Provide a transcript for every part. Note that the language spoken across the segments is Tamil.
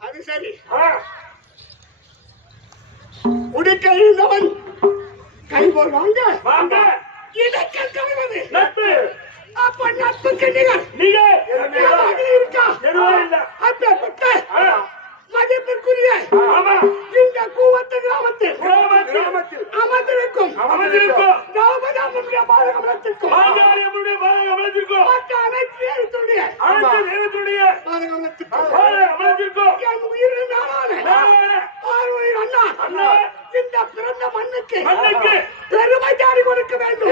அது சரி. உடுக்கையில்வன் கைபோல் வாங்க வாங்க இதற்கல் கவிவது நட்பு. அப்ப நட்புக்கு நிகர் இருக்கா? அப்பேற்பட்ட மதிப்பிற்குரிய இந்த கூவத்து கிராமத்தில் அமர்ந்திருக்கும் திரௌபதியுடைய பாதகமலத்திற்கும் மற்ற அனைத்து நேரத்துடைய பாதகமலத்திற்கும் என் உயிரின் பார்வையின் அண்ணா இந்த பிறந்த மண்ணுக்கு பெருமை தேடி கொடுக்க வேண்டும்.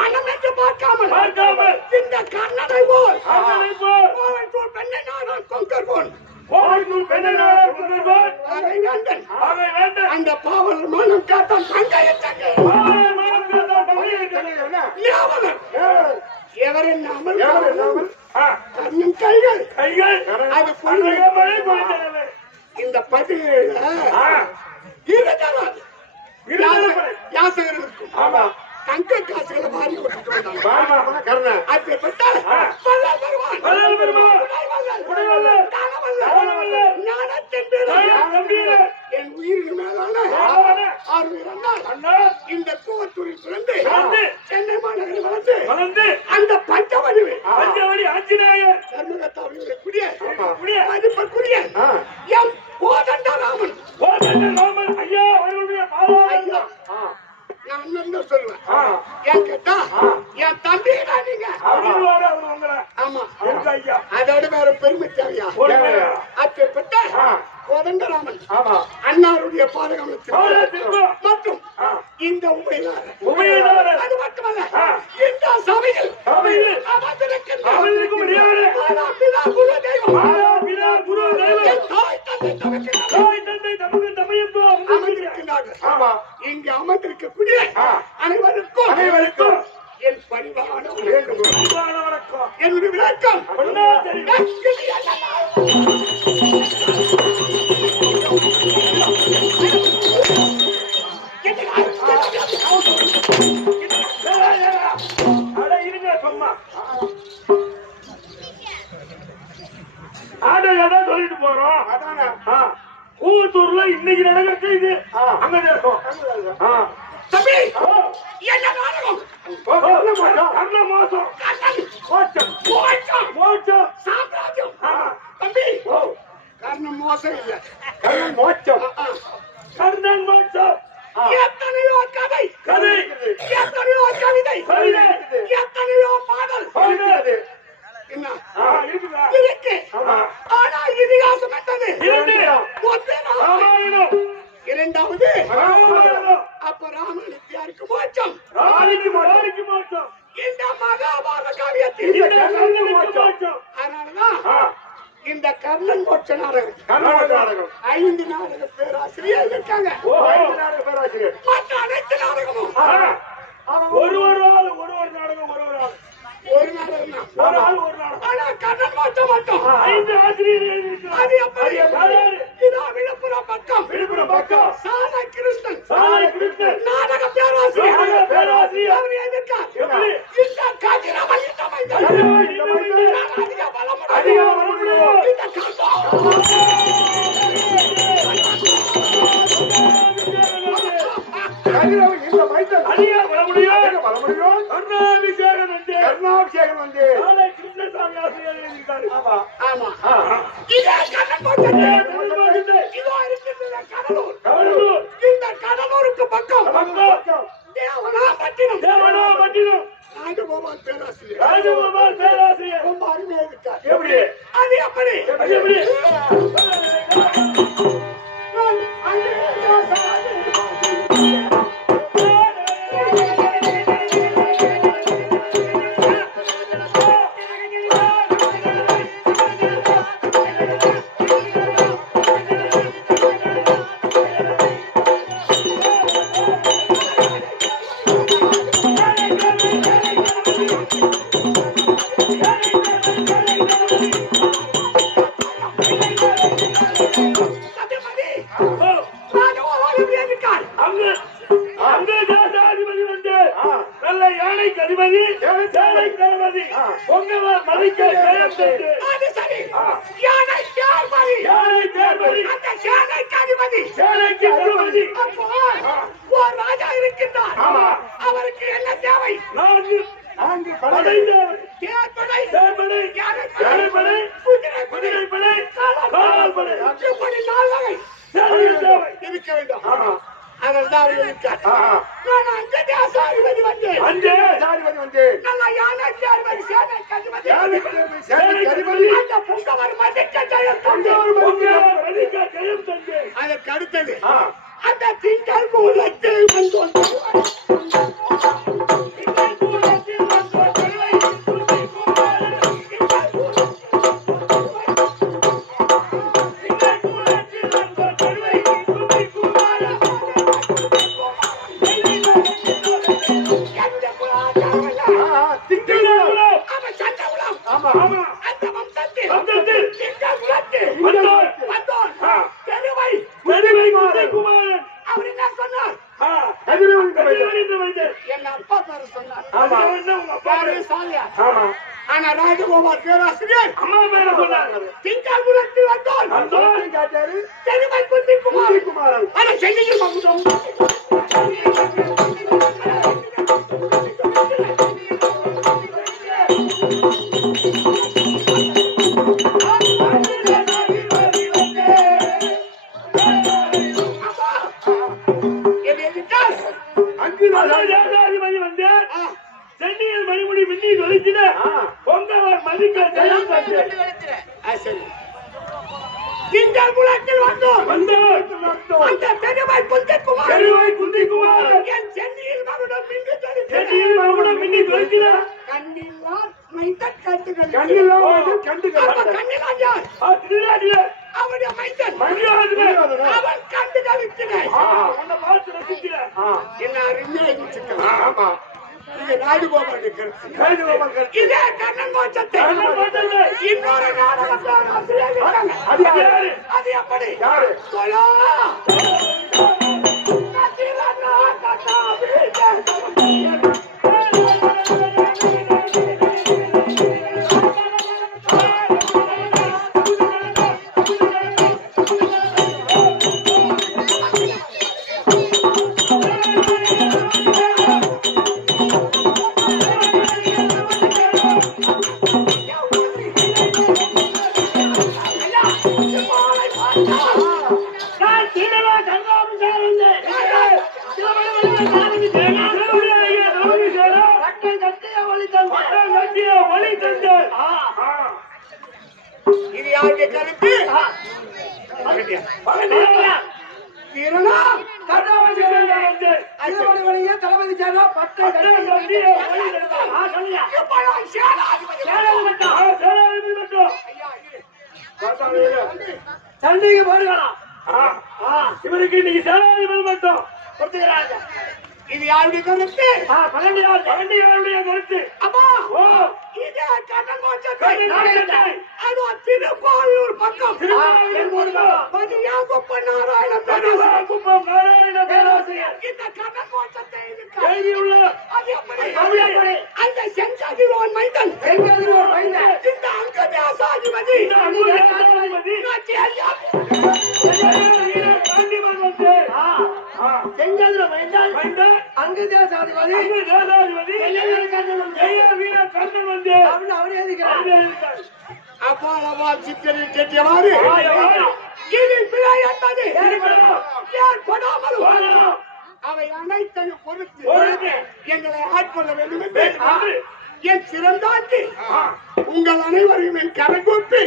மனம் என்று பார்க்காமல் இந்த கண்ணனை போல் பெண்ணை நாடான் கொங்கர் போல் அந்த பாவல் மனம் காத்தான் தங்கையை எவரின் கண்ணின் கைகள் அது இந்த பதினேழு யாசகர்களுக்கும் தங்க காசுகளை மாறி என் உயிரின் மேலான இந்த கூவத்தூரில் பிறந்து சென்னை மாநகரில் வளர்ந்து அந்த பஞ்சவடி சண்முகத்தாவுடைய மதிப்புக்குரிய எம் கோதண்டராமன் நான் அண்ணன் சொல்லுவேன். ஏன் கேட்டா என் தம்பி தான் நீங்க. ஆமா, அதோட வேற பெருமை தேவையா? அப்பேற்பட்ட கோதண்டராமன் அண்ணாருடைய பாதகமனத்தில் மற்றும் இந்த உபயனார் அது மட்டுமல்ல இந்த சபையில் இங்கு அமர்ந்திருக்கக்கூடிய அனைவருக்கும் என் பணிவான வணக்கம். என்னுடைய விளக்கம் சொல்லிட்டு போறோம். கூத்தூர்ல இன்னைக்கு நடக்கிறது இது. அங்க இருக்கும் தம்பி. என்ன நாடகம்? சாம்ராஜ்யம் தம்பி. கர்ணம் மோசம் இல்ல, கர்ணன் மோட்சம். கர்ணன் மோட்சம். எத்தனையோ கதை, எத்தனையோ கவிதை, எத்தனையோ பாடல் என்ன இருக்கு. ஆனா இதிகாசம் என்றது இரண்டாவது. அப்ப ராமனுக்கு யாருக்கு மோட்சம்? இந்த மகாபாரத காவியத்தில் அதனாலதான் இந்த கர்ணன் மோட்ச நாடகம் 5 நாடக பேராசிரியர் இருக்காங்க. மற்ற அனைத்து நாடகமும் ஒரு நாடகம் ஆனா கர்ணன் மோட்சம் மட்டும் 5 ஆசிரியர். அது எப்படி? விழுப்புரம் பக்கம் சாலை கிருஷ்ணன் நாடக பேராசிரியர் அவர் எதிர்க்கார். இந்த கதிரவன் இந்த மைதானம் கடலூருக்கு பக்கம் தேவனாபட்டினம் ராஜகோபால் பேராசிரியர் ரொம்ப அருமையா இருக்கார். எப்படி? அது எப்படி? ராஜா இருக்கின்றார். அவருக்கு என்ன தேவை? இருக்க வேண்டும். அதெல்லாம் அதற்கு அடுத்தது அந்த திங்கள் மூலத்தில் ஆனா ராஜகோபால் பேராசிரியர் அம்மா மேல சொன்னார். திங்கள் குலத்தில் வந்தோம் காட்டாரு பெருமை குந்தி குமாரன். ஆனா சென்னையில் அங்கு சேனாதிபதி வந்து சென்னையில் மணிமுடி மின்னி தொலைச்சிட பொங்கவர் மதிக்க திங்கள் குலத்தில் வந்தோம் அந்த பெருமை குந்திக்குமார் என் சென்னையில் மகுடம் மின்னி தொலைச்சிட கண்ணில்லார் மைந்தன் கண்டுகள் அவனுடைய மைந்தன் அவன் கண்டுகள் என்ன அருமையா இருந்துச்சு. இது ராஜகோபால் இதே கண்ணன் கோச்சத்தை இன்னொரு அது எப்படி இது யாருடைய கருத்து? தளபதி சண்டைக்கு போடுக்கலாம். இவருக்கு இன்னைக்கு சேனாதிபதி மட்டும் கொடுத்துக்கிறாங்க. இது யாருடைய கருத்து? பழனியாருடைய கருத்து. அம்மா இது திருப்பாளூர் பக்கம் மதியாகுப்ப நாராயண இந்த கண்ணகோட்டத்தை அந்த செங்காதிரோன் மைந்தன் இந்த அங்கதேசாதிபதி செங்காதிர மைந்தன் அங்கதேசாதிபதி கண்ணன் வந்து அவனே இருக்கிறான். அப்பா சித்தரில் கேட்டவாறு இது பிழை என்பது யார் கொடாமலும் அவை அனைத்தையும் பொறுத்து எங்களை ஆட்கொள்ள வேண்டும் என்று என் சிறந்தாக்கி உங்கள் அனைவரையும் என் கரங்கூப்பி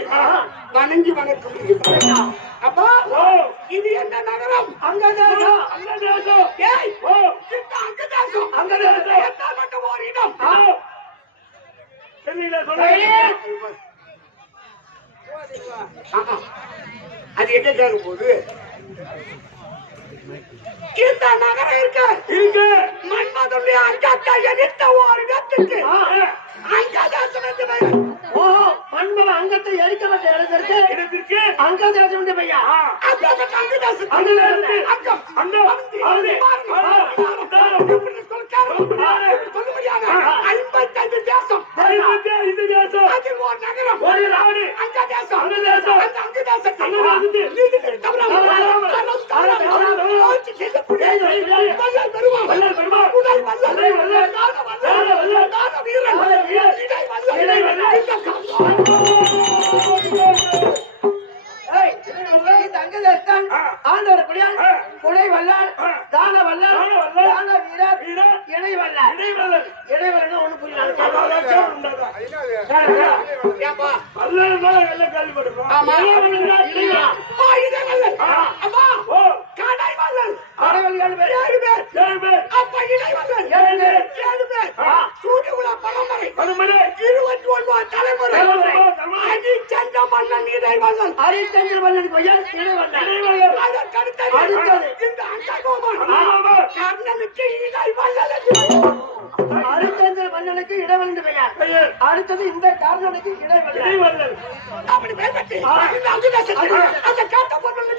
வணங்கி வணக்கம். அப்பா இது எந்த நகரம்? அங்கதேசம். ஏய் இந்த அங்கதேசம் எந்த மட்டும் ஒரு இடம் அது எங்க கேட்கும் போது இந்த நகரம் இருக்கு மன்மதனுடைய அங்கத்தை எரித்த ஒரு இடத்துக்கு அங்கதேசம் என்று பெயர். மன்மத அங்கத்தை எரிக்கப்பட்ட இடத்திற்கு அங்கதேசம் என்று பெயர். ஐம்பத்தைந்து தேசம் அதில் ஒரு நகரம் அங்கதேசம். ஆண்டவர் குடை வல்லால் தான வல்லால் தான வீரர் இணை வல்லால் இடைவெளி ஒண்ணு புரியல. ஹரிச்சந்திர மன்னன் பெயர் ஹரிச்சந்திர மன்னனுக்கு இடைவெளி பெயர். அடுத்தது இந்த காரணனுக்கு இடைவெளி. அப்படி பயன்படுத்தி அந்த காட்ட பொருளுக்கு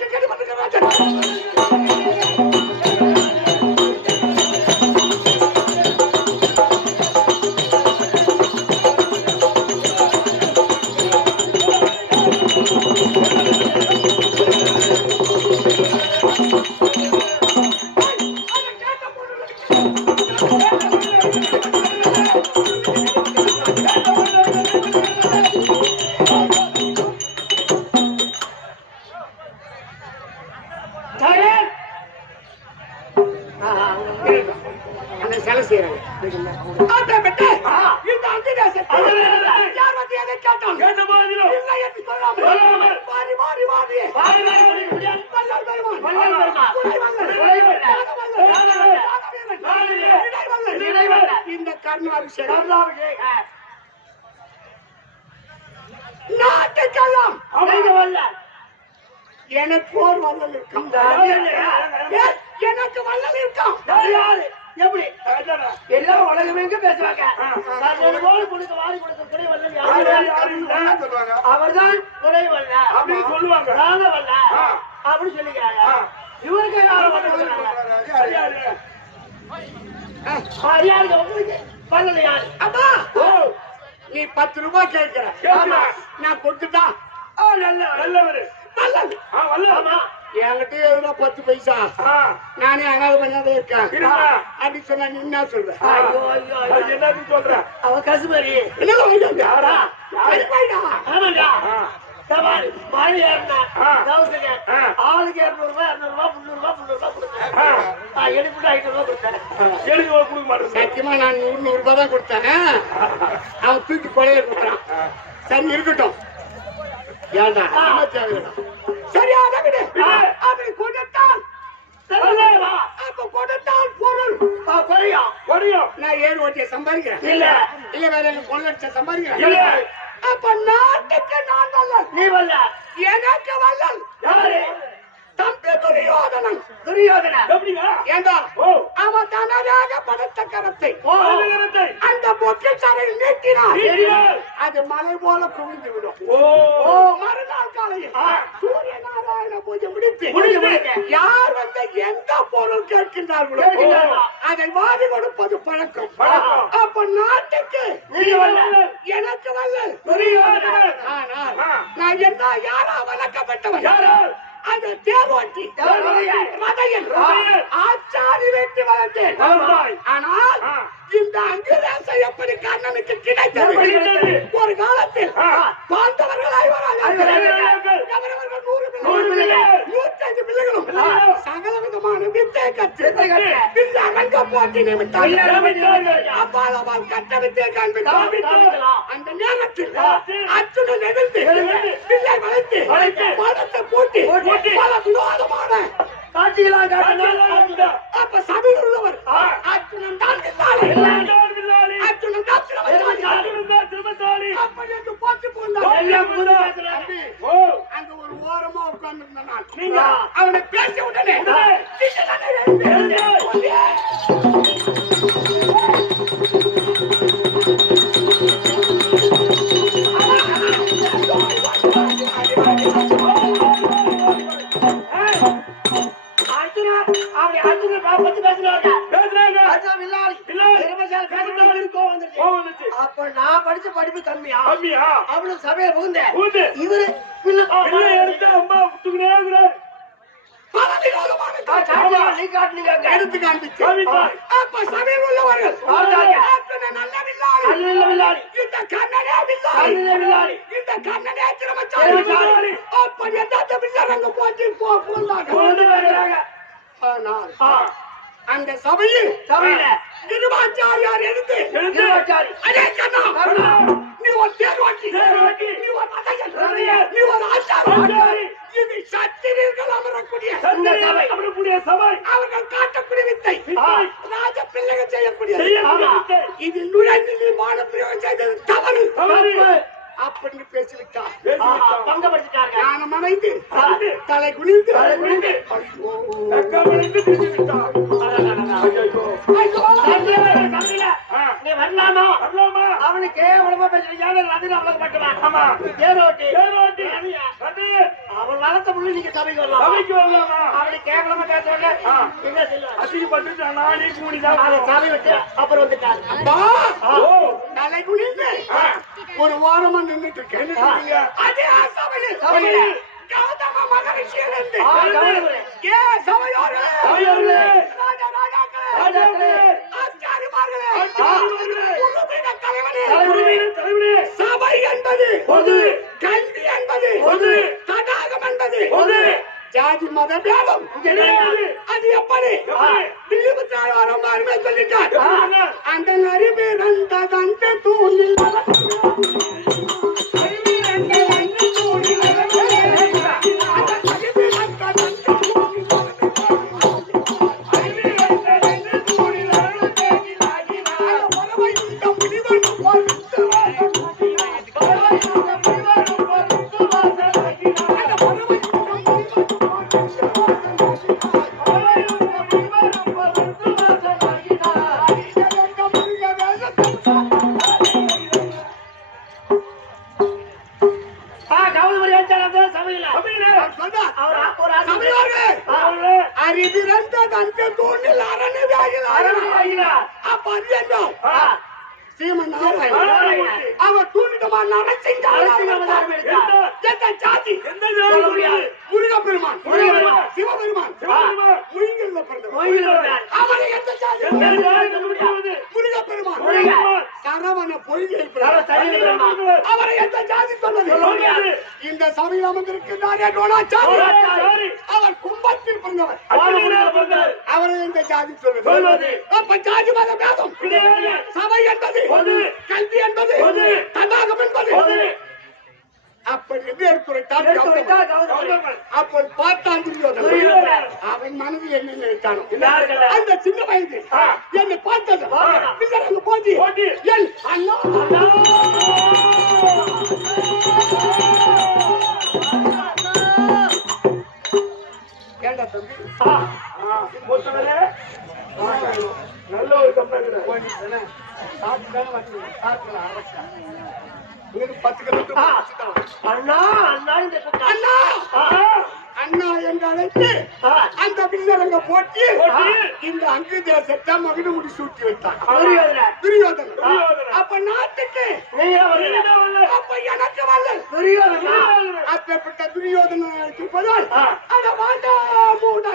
சிலை செய்யறாங்க. அதை விட்டு இந்த அங்கதேசத்தை யார் வந்து எதை கேட்டாலும் இல்லை என்று சொல்லாமல் மாறி மாறி மாறி வள்ளல் பெருமான், குலை வள்ளல், இடைவள்ளல், இந்த கர்ணாபிஷேகம் நாட்டுக்கெல்லாம் எனக்கு ஒரு வள்ளல் இருக்கும். எனக்கு வள்ளல் இருக்கும். எப்படி எல்லாம் உலகமே பேசுவாங்க. அவர்தான் துணை வல்ல அப்படின்னு சொல்லுவாங்க. தான வல்ல அப்படின்னு சொல்லிக்கிறாங்க. இவருக்கு யாருக்கு உங்களுக்கு வல்லல் யாரு? அப்பா நீ 10 ரூபாய் கேட்கிற, நான் கொடுத்துட்டா நல்லவரு வல்லல். என்கிட்ட எதுனா 10 பைசா நானே அனாத பண்ணாத இருக்கேன் அப்படி சொன்னா நீ என்ன சொல்ற? என்ன சொல்ற? அவ கசுமரி மழை ஏறினா ஆளுக்கு 200 ரூபாய் 200 ரூபாய் 300 ரூபாய் கொடுத்தேன். எடுப்புட்டு 500 ரூபாய் கொடுத்தேன். கொடுக்க மாட்டேன். சத்தியமா நான் 100 ரூபாய் தான் கொடுத்தேன். அவன் தூக்கி கொலையை கொடுத்தான். சரி இருக்கட்டும். ஏண்டா சரி அதை விடு. அதை கொடுத்தால் அப்ப கொடுத்தால் பொருள் குறையும். நான் ஏறு ஓட்டிய சம்பாதிக்கிறேன் இல்ல வேற எனக்கு 1 லட்சம் சம்பாதிக்கிறேன். அப்ப நாட்டுக்கு நான் வல்லல், நீ வல்ல, எனக்கு வல்லல் தம்பி துரியோதனன். ஏண்டா அவன் தனதாக படுத்த கரத்தை அந்த பொக்கிஷாலையில் நீட்டினார். அது மலை போல குவிந்து விடும். மறுநாள் காலையில் சூரிய நாராயண பூஜை முடித்து யார் வந்து எந்த பொருள் கேட்கின்றார்களோ அதை வாரி கொடுப்பது பழக்கம். அப்ப நாட்டுக்கு எனக்கு வல்லல். ஆனால் நான் என்ன யாரா வளர்க்கப்பட்டவன்? அந்த தேர்வாட்டி மதையன் ஆச்சாரி வைத்து வளர்த்தேன். ஆனால் இந்த அங்கதேச எப்படி கண்ணனுக்கு கிடைத்தது? ஒரு காலத்தில் பாண்டவர்களாய் அவரவர்கள் 100 பிள்ளைகள் 105 பிள்ளைகளும் சகல விதமான வித்தை கற்று வில்லை அரங்க போட்டி நியமித்தார்கள். அப்பால் கட்ட வித்தை காண்பித்தார். அந்த நேரத்தில் அர்ஜுனன் எதிர்த்து வில்லை வளைத்து படத்தை போட்டி பல வினோதமான காட்சிகளாக அப்ப சபையில் உள்ளவர் அர்ஜுனன் தான் வில்லாளி, அர்ஜுனன் தான் சிரமசாலி அப்படி என்று போட்டு போனார். அங்க ஒரு ஓரமா உட்கார்ந்து இருந்த அவனை பேச உடனே அப்ப நான் படிச்ச படிப்பு கம்மியா அவளுக்கு சபையை புகுந்தேன். இவரு எடுத்து காண்பிச்சு அப்ப சபையில் உள்ளவர்கள் இந்த கண்ணனே இந்த கண்ணனே சிரமசாலி அப்ப எந்த வில்லரங்க போட்டி போனாங்க. ஆனால் அந்த சபையில் திருவாச்சாரியார் எடுத்து அதே கண்ணா நீ ஒரு தேர்வாட்டி, நீ ஒரு மதையன், நீ ஒரு ஆச்சாரி, இது சத்திரியர்கள் அமரக்கூடிய சபை, அவர்கள் காட்டக்கூடிய வித்தை ராஜ பிள்ளைகள் செய்யக்கூடிய இது நுழைந்து நீ மான பிரயோகம் செய்தது தவறு அப்படின்னு பேசிவிட்டார். ஞானம் அடைந்து தலை குனிந்து நீ வரலாமா? அவனுக்கு உடம்பா அவன் வளர்த்த முள்ளு நீங்க சபைக்கு வரலாம். அவனை கேவலமா பேசுவாங்க. சபை வச்சு அப்புறம் வந்துட்டாரு. தலை குனிந்து ஒரு வாரமா நின்றுட்டு இருக்கேன். அதே சபையில் கௌதம மகரிஷி எழுந்து சபை என்பது கல்வி என்பது தடாகம் என்பது ஜாதி மத பேதம் அது எப்படி பெற்றால் ரொம்ப அருமையா சொல்லிட்டார். அந்த நரிபிறந்த தந்த தூணில் அறிவிறந்த தந்த தூணில் அரணி அப்ப அது என்ன சீமன் அவர் தூண்டிடமா ஜாதி முருகப்பெருமான் சிவபெருமான் அவரை எந்த ஜாதி முருகப்பெருமான் சரவண பொய்கையில் அவரை எந்த ஜாதி சொன்னது இந்த சபையில் அமர்ந்திருக்கின்றார் அவர் கும்பத்தில் பிறந்தவர் அவரை எந்த ஜாதி சொல்வது அப்ப ஜாதி மத பேதம் சபை என்பது கல்வி என்பது தடாகம் என்பது அப்படி அப்படி பார்த்தான் அவன் மனதில் என்ன நினைத்தானோ அந்த சின்ன வயது என்னை பார்த்தது போட்டி என் அண்ணா ஏண்டா தம்பி நல்ல ஒரு கம்பெனி 10 கிலோமீட்டர் அண்ணா என்று அழைத்து அந்த பின்னரங்க போட்டி இந்த அங்கு தேசத்தை மகிழ முடி சூட்டி வைத்தான் துரியோதனன். அப்ப நாட்டுக்கு அப்ப எனக்கு வல்லல் அப்பேற்பட்ட துரியோதனன் இருப்பதால் அட வாண்டா மூடோ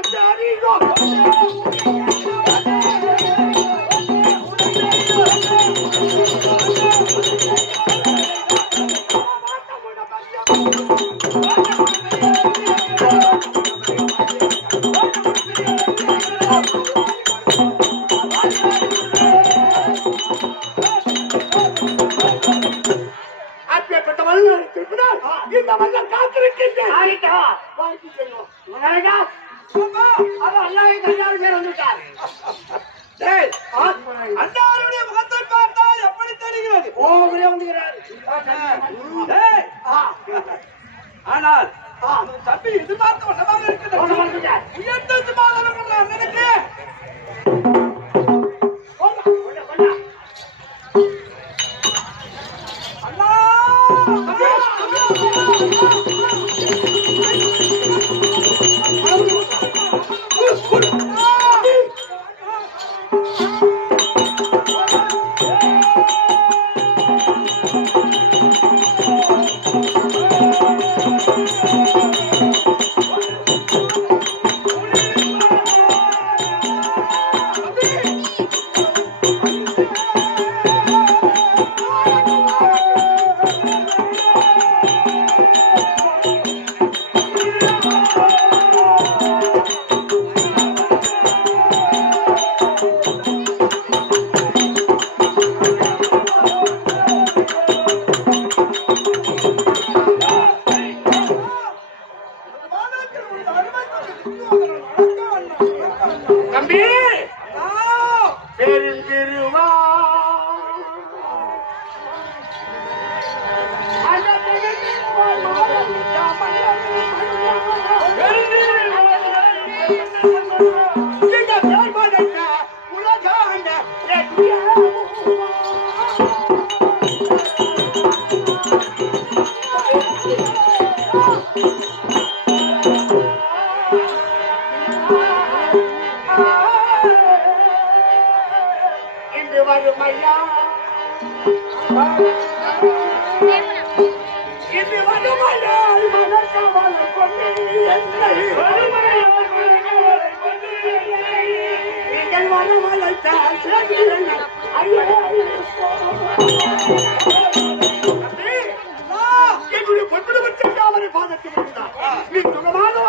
இந்த மன்னன் காத்திருக்கின்றேன். அண்ணாருடைய முகத்தை பார்த்தால் எப்படி தெரிகிறது? ஆனால் தம்பி எதிர்பார்த்த வசமாக இருக்கிறது. உயர்ந்த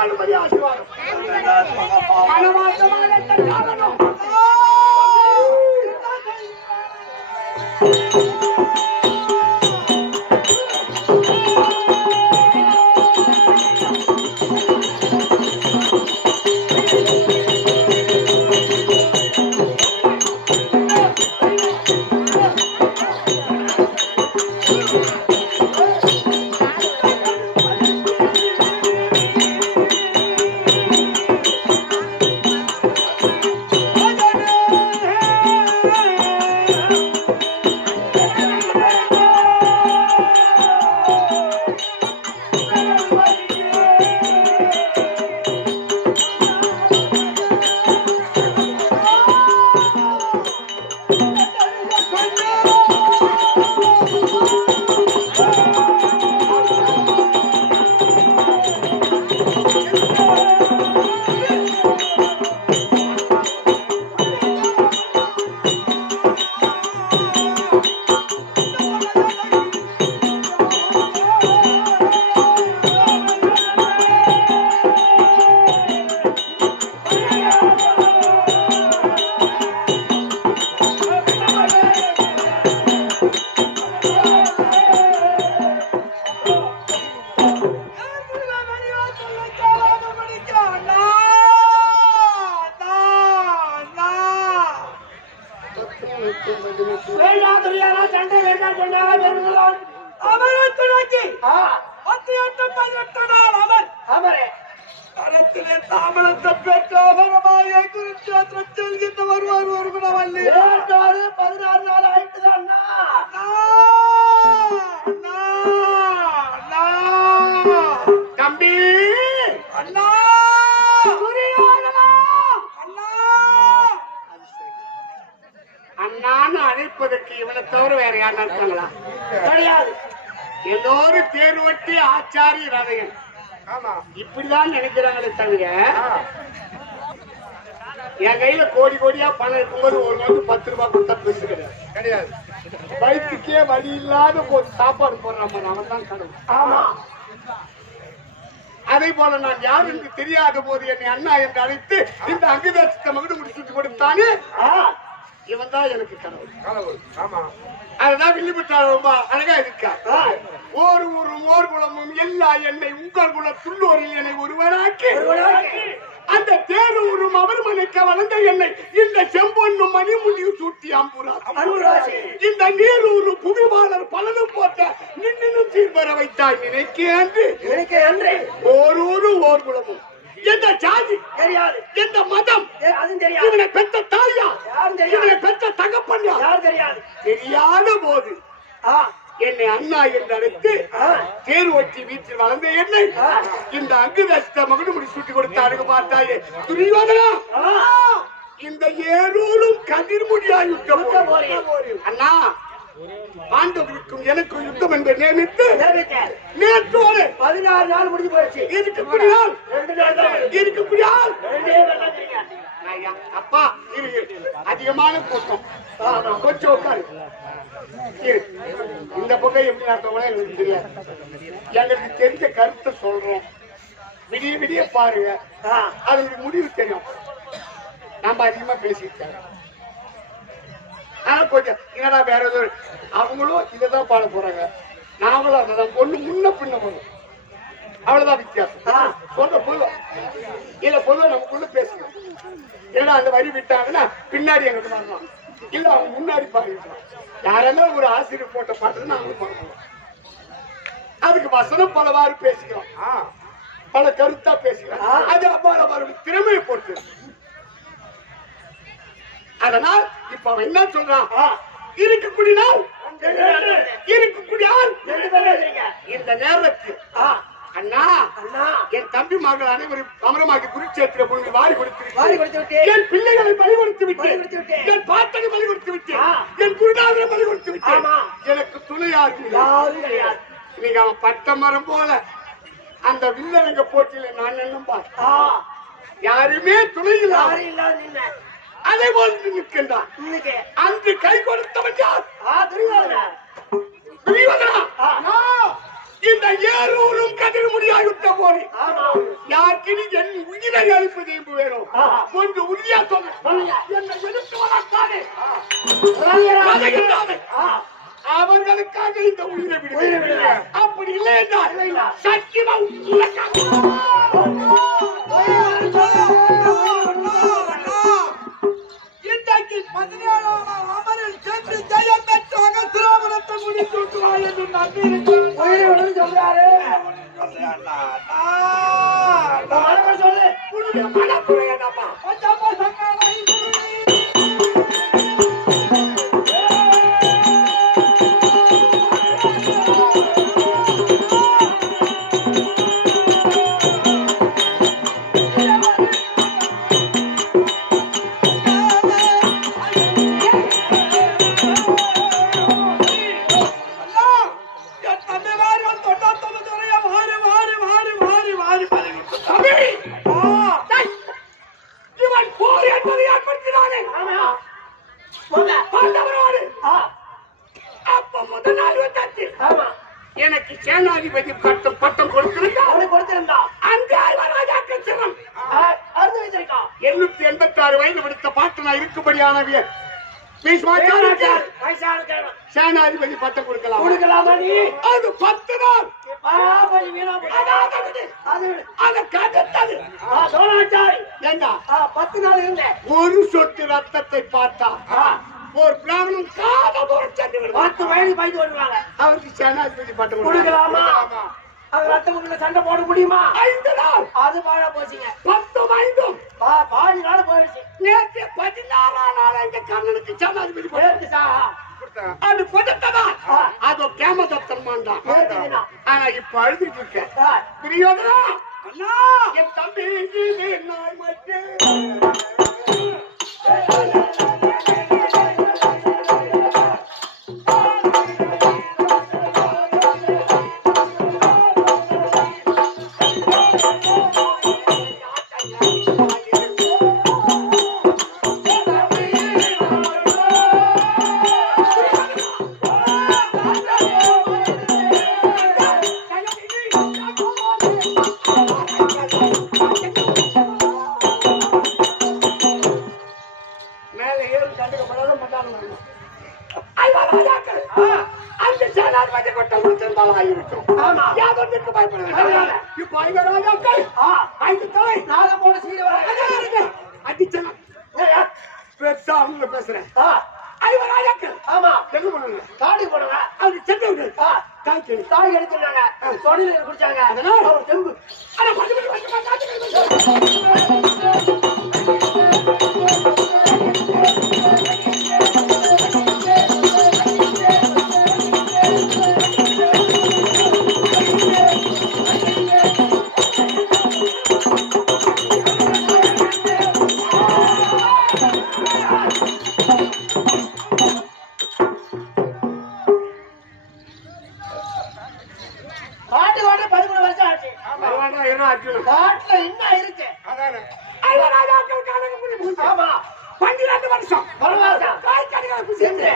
அண்ணனுக்கு ஆசீர்வாதம் வேண்டாதுரியாரா சண்டை வேண்டாம் சொன்னாரா பெருங்குளம் அமரத்தை நோக்கி ஆ 18 நாள் அவர் அவரே தரத்திலே தாமரத்தை பெற்று அபரமாயை குருட்சேத்திரம் செல்கின்ற வருவார் ஒரு குணவல்லி 16 நாள் ஆயிட்டுதான் அண்ணா அண்ணா அண்ணா தம்பி அண்ணா துரியோதனா! அண்ணா அண்ணான்னு அழைப்பதற்கு இவனை தவிர வேற யாரும் இருக்காங்களா? கிடையாது. எல்லோரும் தேர்வட்டி ஆச்சாரி ரதையன் ஆமா இப்படிதான் நினைக்கிறாங்களே தவிர என் கையில கோடி கோடியா பணம் இருக்கும்போது ஒரு நாள் 10 ரூபாய் கொடுத்தா பெருசு கிடையாது. வயிற்றுக்கே வழி இல்லாத போது சாப்பாடு போடுறான் அவன் தான் கடவுள். ஆமா அதே போல நான் யார் என்று தெரியாத போது என்னை அண்ணா என்று அழைத்து இந்த அங்குதேசத்தை மகுடு முடிச்சு கொடுத்தானே இவன் தான் எனக்கு கடவுள். ஆமா அதுதான் வில்லிபுத்தார் ரொம்ப அழகா இருக்கார். ஓர் ஊரும் ஓர் குலமும் எல்லா என்னை உங்கள் குல துள்ளோரில் என்னை ஒருவராக்கி அந்த தேரூரும் அவர் மனைக்க வளர்ந்த என்னை இந்த செம்பொன்னும் மணிமுடியும் சூட்டி அம்புரா இந்த நீரூரு புவிவாளர் பலனும் போட்ட நின்னும் சீர்வர வைத்தாய் நினைக்க அன்று ஓர் ஊரும் ஓர் குலமும் எந்த ஜாதி தெரியாது எந்த மதம் அதுவும் தெரியாது இவனை பெற்ற தாயா யாரும் தெரியாது இவனை பெற்ற தகப்பன் யாரும் தெரியாது தெரியாத போது என்னை அண்ணா என்று அழைத்து தேர் ஒட்டி வீட்டில் வளர்ந்த என்னை இந்த அங்குதஸ்த மகுடுமுடி சுட்டி கொடுத்தாரு பார்த்தாயே துரியோதனா இந்த ஏழூரும் கதிர்முடியாயுத்தம் அண்ணா பாண்டவர்களுக்கும் எனக்கும் யுத்தம் என்று நியமித்து நேற்றோடு 16 நாள் முடிஞ்சு போயிடுச்சு. இருக்கக்கூடியால் 2 நாள் தான் இருக்கக்கூடியால் 2 அப்பா இருக்கு அதிகமான கூட்டம் கொஞ்சம் உட்காரு. இந்த பக்கம் எப்படி நடத்தவங்களே எங்களுக்கு தெரியாது. எங்களுக்கு தெரிஞ்ச கருத்தை சொல்றோம். விடிய விடிய பாருங்க அதனுடைய முடிவு தெரியும். நம்ம அதிகமா பேசிட்டாங்க. ஆனா கொஞ்சம் என்னடா வேற ஏதோ அவங்களும் இதைதான் பாட போறாங்க. நாமளும் அதான் ஒண்ணு முன்ன பின்ன போதும் அவ்வளவுதான் வித்தியாசம். சொல்ற பொதுவா இல்ல பொதுவா நமக்குள்ள பேசணும். ஏன்னா அந்த வரி விட்டாங்கன்னா பின்னாடி எங்களுக்கு வரணும். இல்ல அவங்க முன்னாடி பாடிக்கலாம். யாருன்னா ஒரு ஆசிரியர் போட்ட பாட்டுன்னு அவங்க பார்க்கணும். அதுக்கு வசனம் பலவாறு பேசிக்கலாம். பல கருத்தா பேசிக்கலாம். அது அவருடைய திறமையை பொறுத்து. அதனால் இப்ப அவன் என்ன சொல்றான்? இருக்கக்கூடிய நாள் இருக்கக்கூடிய ஆள் இந்த நேரத்தில் அண்ணா என் தம்பி மகள் அனைவரும் அமரமாகி குருட்சேத்திர பூமி வாரி கொடுத்து என் பிள்ளைகளை பலி கொடுத்து விட்டேன். என் பாட்டனை பலி கொடுத்து விட்டேன். என் குருநாதரை பலி கொடுத்து விட்டேன். எனக்கு துணை யாரும் கிடையாது. இன்னைக்கு அவன் பட்ட மரம் போல அந்த வில்லரங்க போட்டியில நான் என்னம்பா யாருமே துணை இல்லாத அதே போல் நிற்கின்றான். அன்று கை கொடுத்தவன் யார்? துரியோதனா. இந்த ஏரூரும் கதிர்முடியாயுத்த போது யாருக்கினி என் உயிரை அழிப்பது என்று வேணும் ஒன்று உறுதியா சொன்ன என்னை எடுத்து வளர்த்தானே அவர்களுக்காக இந்த உயிரை விடுவேன். அப்படி இல்லை என்றால் சத்தியமா இன்றைக்கு 17ஆம் அமரில் சென்று ஜெயம் பெற்று அகத்திராபுரத்தை முடித்து விட்டுவாய் என்று நம்பி சொல்றாரு சொல்லு மனக்குறையதாமா எனக்கு சேனாதிபதி பட்டம் கொடுத்திருந்தா அந்த ராஜாக்கள் 886 வயது விடுத்த பாட்டு நான் இருக்கும்படியான சேனாதிபதி பட்டம் கொடுக்கலாம். அது 10 நாள் என்ன 10 நாள் இருந்தேன். ஒரு சொட்டு ரத்தத்தை பார்த்தா ஒரு பிராமணன் கால தூரம் சென்று விடுவான். 10 வயதுக்கு பயந்து வருவாங்க. அவருக்கு சேனாதிபதி பட்டம் கொடுக்கலாமா? அது ரத்தமுள்ள சண்டை போட முடியுமா? 5 நாள். அது வாழ போச்சுங்க. 10 வயதும் பாதி நாள் போயிடுச்சு. நேற்று 14ஆம் நாள் இந்த கண்ணனுக்கு சேனாதிபதி பட்டம் அது கொடுத்ததா? அது கேமதத்தன் மாண்டான். ஆனா இப்ப அழுதுட்டு இருக்க புரியுதா? அண்ணா என் தம்பி நாய் மட்டும் பேசுறேன். தாடி போடுங்க. தாடி எடுத்துனாங்க. தொழில குடிச்சாங்க. அவர் தெம்பு. காட்டுல என்ன இருக்கு? 12 வருஷம் காய் கடைகளுக்கு சென்று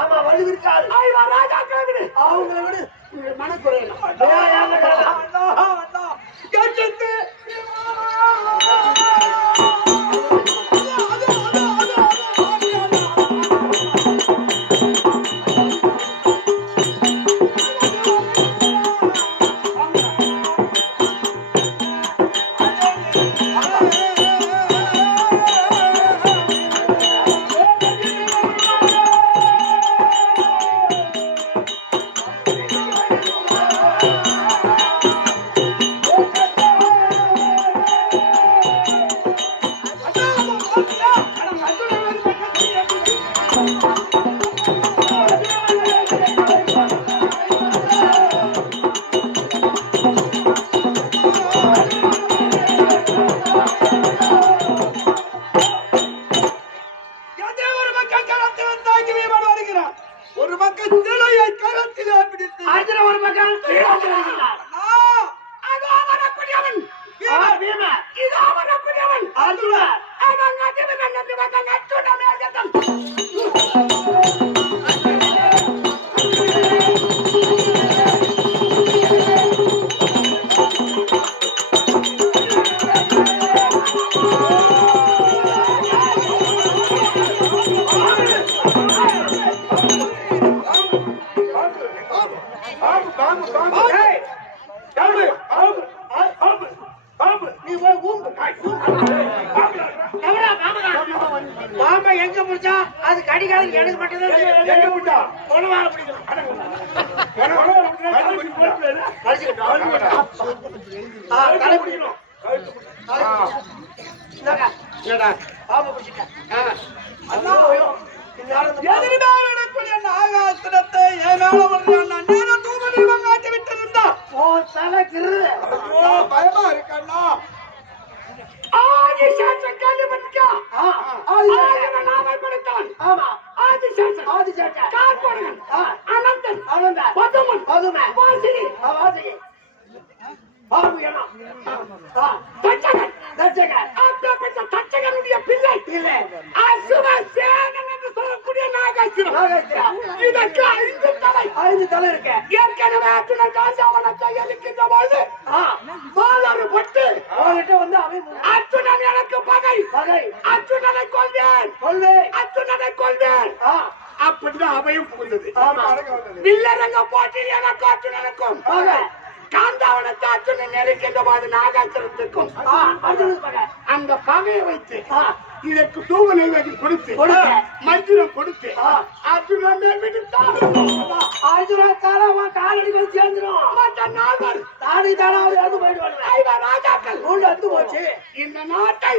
ஆமா வலு இருக்காது. ராஜாக்களை விடு, அவங்களை விடு. மனக்குறையலாம். மாமா எங்க முடிச்சா அது கடிக்காது. எனக்கு மட்டும் நாகாசுரத்தை ஏனாட்டி விட்டிருந்தா பயமா இருக்கண்ணா. தச்சகனுடைய பிள்ளை இதற்கு 5 தலை இருக்கு. ஏற்கனவே அத்துணை காசாவனத்தை எலிக்கின்ற பொழுது பட்டு வந்து அத்துணன் எனக்கு பகை அத்துணனை கொள்வேன் அத்துணனை கொள்வேன் அப்படிதான் அவையும் புகுந்தது. வில்லரங்க போட்டியில் எனக்கு அத்துணனுக்கும் காந்தாவனத்தை அர்ஜுனன் நெருக்கின்ற போது நாகாசுரத்துக்கும் அந்த பகையை வைத்து இதற்கு தூவ நைவேத்தியம் கொடுத்து மந்திரம் கொடுத்து அர்ஜுனன் விடுத்தான். காலடிகள் சேர்ந்துடும் தாடி தானா இறந்து போயிடுவாங்க. ராஜாக்கள் வந்து போச்சு. இந்த நாட்டை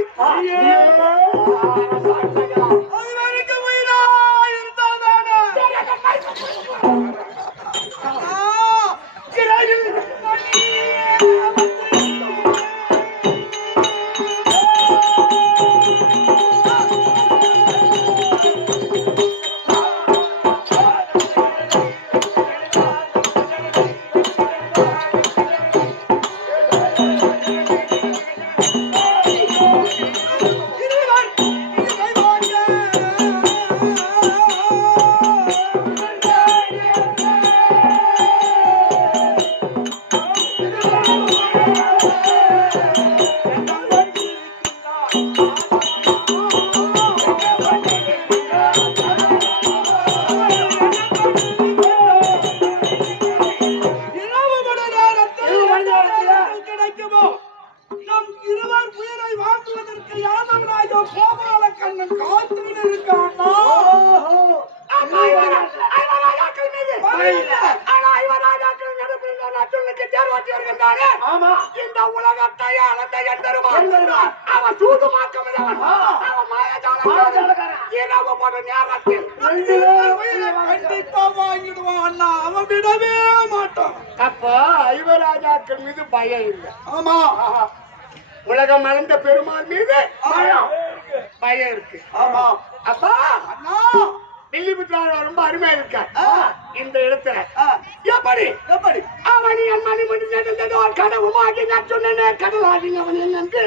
இந்த உலகத்தை அளந்த எந்தருமான் அவன் சூதுமாக்கவன் அவன் மாயஜாலக்காரன். இரவு ஒரு நேரத்தில் கண்டிப்பா வாங்கிடுவான் அண்ணா, அவன் விடவே மாட்டான். அப்ப ஐவராஜாக்கள் மீது பயம் இல்லை. ஆமா, உலகம் அளந்த பெருமாள் மீது பயம் இருக்கு. ஆமா அப்பா அண்ணா, வில்லிபுத்திரார் ரொம்ப அருமையா இருக்க இந்த இடத்துல எப்படி எப்படி அவன் என் மணி மணி நடந்ததோ கடவுமாகி நான் சொன்னேன் கடலாகி அவன் என்னன்று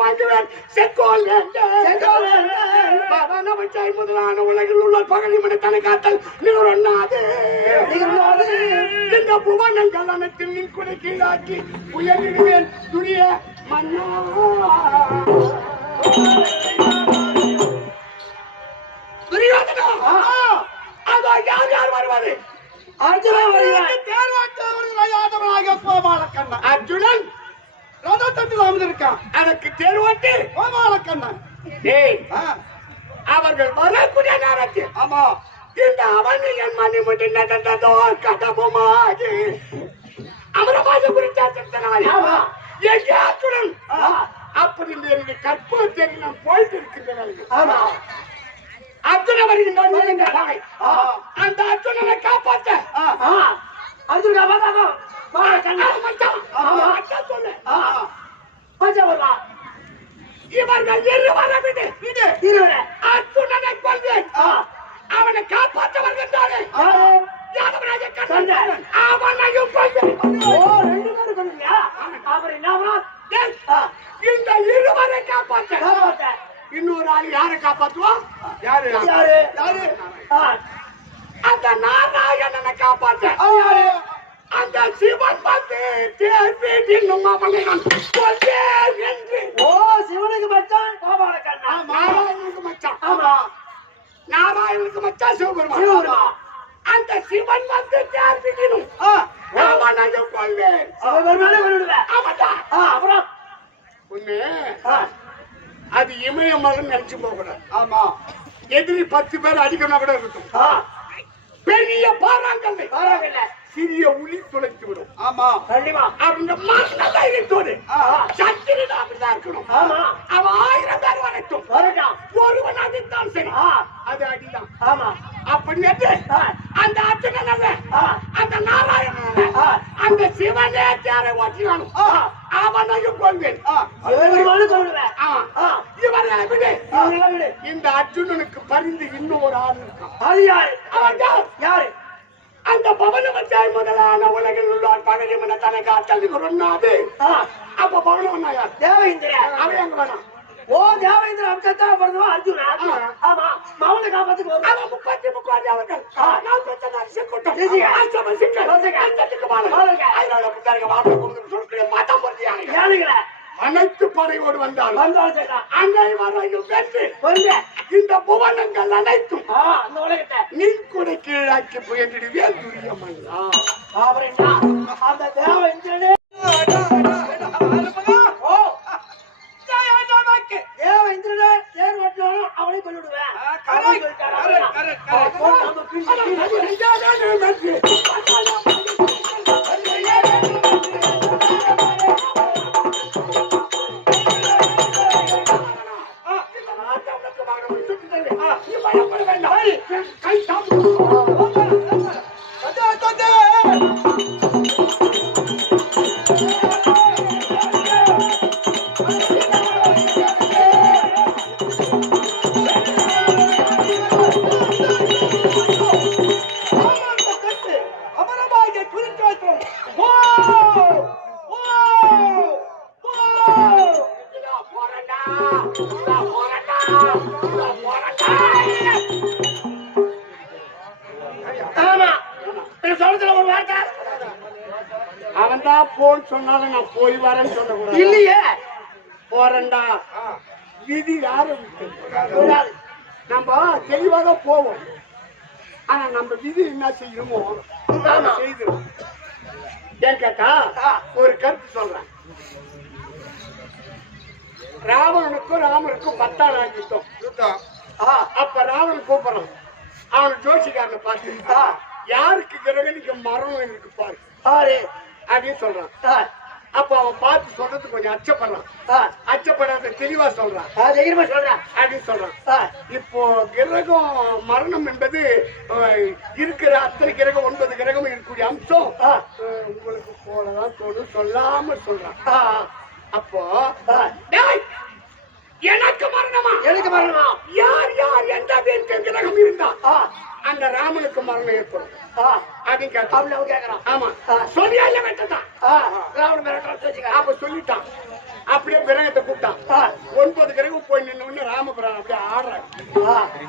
வாங்குவேன் செக்கோல் முதலான உலகில் உள்ள பகலிமனை தனி காத்தல் நிகழ்நாது இந்த புவனங்கள் அனைத்தில் நின் குறை கீழாக்கி உயர்நிடுவேன் துரிய மன்னா. யார் யார் வருவாரு? அர்ஜுனன் ரதத்தில் அமர்ந்திருக்கான். அதற்கு தேர்வாட்டு கோபாலக்கண்ணன். அவர்கள் வரக்கூடிய நேரத்தில் ஆமா, இந்த அவன் என் மணி மட்டும் நடந்ததோ கடவுமாகி அமரபாஜ குறித்தாய் அர்ஜுனன் அப்படி இந்த கற்பூரத்தை நான் போயிட்டு இருக்கின்றன. அர்ஜுன வருகின்ற அந்த அர்ஜுனனை காப்பாற்ற இவர்கள் இருவரை அர்ஜுனனை கொள்வேன். அவனை காப்பாற்ற வருகின்றானே அவனையும் கொள்வேன். இந்த இருவரை காப்பாற்ற இன்னொரு ஆள் யாரை காப்பாற்றுவோம்? யாரு யாரு? அந்த நாராயணனை காப்பாற்ற அந்த சிவன் பார்த்து சிவனுக்கு மச்சான் கோபாலக்கண்ணன். நாராயணனுக்கு மச்சான். ஆமா, நாராயணனுக்கு மச்சான் சிவபெருமான். அந்த சிவன் வந்து தேர்விக்கணும். அவனையும் கொள்வேன். அப்புறம் ஒண்ணு அது இமயமகன் நினைச்சு போக கூடாது. ஆமா, எதிரி 10 பேர் அடிக்கணும் கூட இருக்கும். பெரிய பாறாங்கல்லை சிறிய உளி துளைத்து விடும். ஆமா, கண்டிப்பா அவங்க மரண தைரியத்தோடு சத்திரன் அப்படிதான் இருக்கணும். அவன் 1000 பேர் வரட்டும், ஒருவன் அடித்தான் சரி, அது அடிதான். ஆமா, அப்படி என்று அந்த அர்ஜுனன் அந்த நாராயணன் அந்த சிவனே தேரை ஓட்டினாலும் அவனையும் கொள்வேன். இவரை விட இந்த அர்ஜுனனுக்கு பரிந்து இன்னும் ஒரு ஆள் இருக்கான். அது யாரு? அவன் யாரு? அந்த பவனவச்சாய் முதலான உலகில் உள்ளார் பகலிமன தனி காத்தல் நிகழ்நாது. அப்ப பவனவன் யார்? தேவேந்திரன். அவன் எங்க வேணாம். ஓ, தேவேந்திர அம்சத்தா பிறந்தவா அர்ஜுனா? ஆமா, மவனை காப்பாத்துக்கு அவன் 33 அவர்கள் 40 அரிசி கொட்டும் அனைத்து படையோடு வந்தால் வந்தாலும் சரிதான். அன்னை வரையும் வென்று வருங்க. இந்த புவனங்கள் அனைத்தும் அந்த உலகத்தை நீன் கூட கீழாக்கி புயன்றிடுவே துரியமல்லா. அவர் என்ன? அந்த தேவ இந்திரனே தேவ இந்திரனே தேர் ஓட்டினாலும் அவனை கொண்டுடுவேன். கை சாப்பிடு. அமரமாக குறித்தோற்றம். அவன் தான் போன் சொன்னாலும் நான் போய் வரேன்னு சொல்லக்கூடாது. இல்லையே போறேன்டா. விதி யாரும் நம்ம தெளிவாக போவோம். ஆனா நம்ம விதி என்ன செய்யணுமோ செய்திடும். ஏன் கேட்டா ஒரு கருத்து சொல்றேன். ராவணனுக்கும் ராமனுக்கும் 10 நாள் யுத்தம். அப்ப ராவணன் கூப்பிடுறான். அவன் ஜோசிக்காரனை பார்த்து யாருக்கு கிரகணிக்கு மரணம் இருக்கு பாரு அப்படின்னு சொல்றான். அப்ப அவன் பார்த்து சொல்றது கொஞ்சம் அச்சப்படுறான். அச்சப்படாத தெளிவா சொல்றான் அப்படின்னு சொல்றான். இப்போ கிரகம் மரணம் என்பது இருக்கிற அத்தனை கிரகம் 9 கிரகம் இருக்கக்கூடிய அம்சம் உங்களுக்கு போலதான் தோணும் சொல்லாம சொல்றான். அப்போ எனக்கு மரணமா யார் யார் எந்த வீட்டு கிரகம் இருந்தா அந்த ராமனுக்கு மரணம் ஏற்படும் அப்படின்னு கேட்டான். ஆமா சொல்லியா இல்ல வெட்டதான் அப்ப சொல்லிட்டான். அப்படியே கிரகத்தை கூப்பிட்டான். 9 கிரகம் போய் நின்ன உடனே ராமபுரம் அப்படியே ஆடுறாங்க.